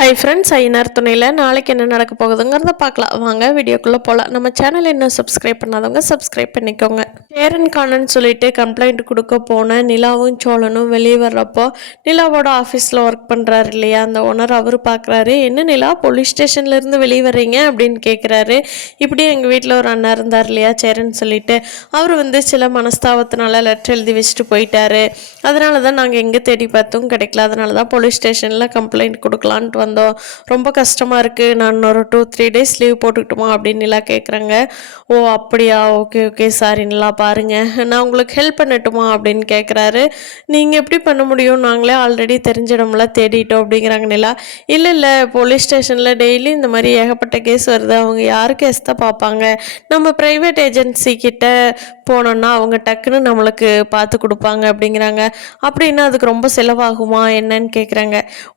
Hi friends, ஐநர் துணையில் நாளைக்கு என்ன நடக்க போகுதுங்கிறத பார்க்கலாம். வாங்க வீடியோக்குள்ளே போகலாம். நம்ம சேனல் என்ன சப்ஸ்கிரைப் பண்ணாதவங்க சப்ஸ்கிரைப் பண்ணிக்கோங்க. சேரன் காணன்னு சொல்லிட்டு கம்ப்ளைண்ட் கொடுக்க போன நிலாவும் சோழனும் வெளியே வர்றப்போ நிலாவோட ஆஃபீஸில் ஒர்க் பண்ணுறாரு இல்லையா, அந்த ஓனர் அவர் பார்க்குறாரு. என்ன நிலா, போலீஸ் ஸ்டேஷன்லேருந்து வெளியே வர்றீங்க அப்படின்னு கேட்குறாரு. இப்படி எங்கள் வீட்டில் ஒரு அண்ணா இருந்தார் இல்லையா சேரன் சொல்லிட்டு, அவர் சில மனஸ்தாபத்தினால லெட்டர் எழுதி வச்சுட்டு போயிட்டாரு. அதனால தான் நாங்கள் எங்கே தேடி பார்த்தும் கிடைக்கல. அதனால தான் போலீஸ் ஸ்டேஷனில் கம்ப்ளைண்ட் கொடுக்கலான்ட்டு வந்தோம். ரொம்ப கஷ்டமாக இருக்குது. நான் ஒரு 2-3 டேஸ் லீவ் போட்டுக்கிட்டுமா அப்படின்னு நிலா கேட்குறாங்க. ஓ அப்படியா, ஓகே ஓகே சாரி நிலா, பாருங்கள் நான் உங்களுக்கு ஹெல்ப் பண்ணட்டுமா அப்படின்னு கேட்குறாரு. நீங்கள் எப்படி பண்ண முடியும், நாங்களே ஆல்ரெடி தெரிஞ்ச இடம்லாம் தேடிட்டோம் அப்படிங்கிறாங்க நிலா. இல்லை இல்லை, போலீஸ் ஸ்டேஷனில் டெய்லி இந்த மாதிரி ஏகப்பட்ட கேஸ் வருது. அவங்க யார் கேஸ் தான் பார்ப்பாங்க. நம்ம ப்ரைவேட் ஏஜென்சி கிட்ட போனோன்னா அவங்க டக்குன்னு நம்மளுக்கு பார்த்து கொடுப்பாங்க அப்படிங்கிறாங்க. அப்படின்னா அதுக்கு ரொம்ப செலவாகுமா என்னன்னு கேட்குறாங்க.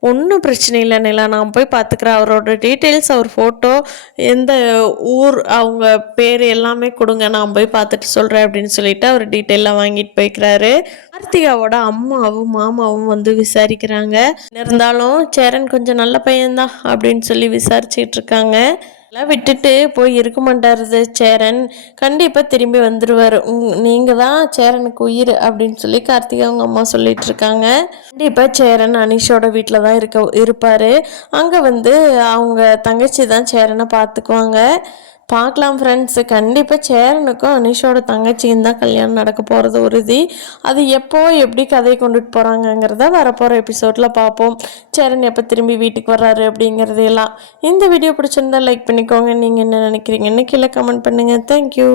ஒன்றும் பிரச்சனை இல்லை நிலா, நான் போய் பார்த்துக்கிறேன். அவரோட டீட்டெயில்ஸ், அவர் ஃபோட்டோ, எந்த ஊர், அவங்க பேர் எல்லாமே கொடுங்க, நான் போய் பார்த்துட்டு சொல்கிறேன் அப்படின்னு சொல்லிட்டு அவர் டீட்டெயிலாம் வாங்கிட்டு போய்க்கிறாரு. கார்த்திகாவோட அம்மாவும் மாமாவும் விசாரிக்கிறாங்க. இருந்தாலும் சேரன் கொஞ்சம் நல்ல பையன்தான் அப்படின்னு சொல்லி விசாரிச்சுட்டு இருக்காங்க. எல்லாம் விட்டுட்டு போய் இருக்க மாட்டாரு சேரன், கண்டிப்பாக திரும்பி வந்துடுவார். நீங்கள் தான் சேரனுக்கு உயிர் அப்படின்னு சொல்லி கார்த்திகா அவங்க அம்மா சொல்லிட்டு இருக்காங்க. கண்டிப்பாக சேரன் அனிஷோட வீட்டில் தான் இருப்பார். அங்கே அவங்க தங்கச்சி தான் சேரனை பார்த்துக்குவாங்க. பார்க்கலாம் ஃப்ரெண்ட்ஸு, கண்டிப்பாக சேரனுக்கும் அனிஷோட தங்கச்சியும் தான் கல்யாணம் நடக்க போகிறது உறுதி. அது எப்போ எப்படி கதையை கொண்டுட்டு போகிறாங்கங்கிறத வரப்போகிற எபிசோடில் பார்ப்போம். சேரன் எப்போ திரும்பி வீட்டுக்கு வர்றாரு அப்படிங்கிறதையெல்லாம். இந்த வீடியோ பிடிச்சிருந்தா லைக் பண்ணிக்கோங்க. நீங்கள் என்ன நினைக்கிறீங்கன்னு கீழே கமெண்ட் பண்ணுங்கள். தேங்க்யூ.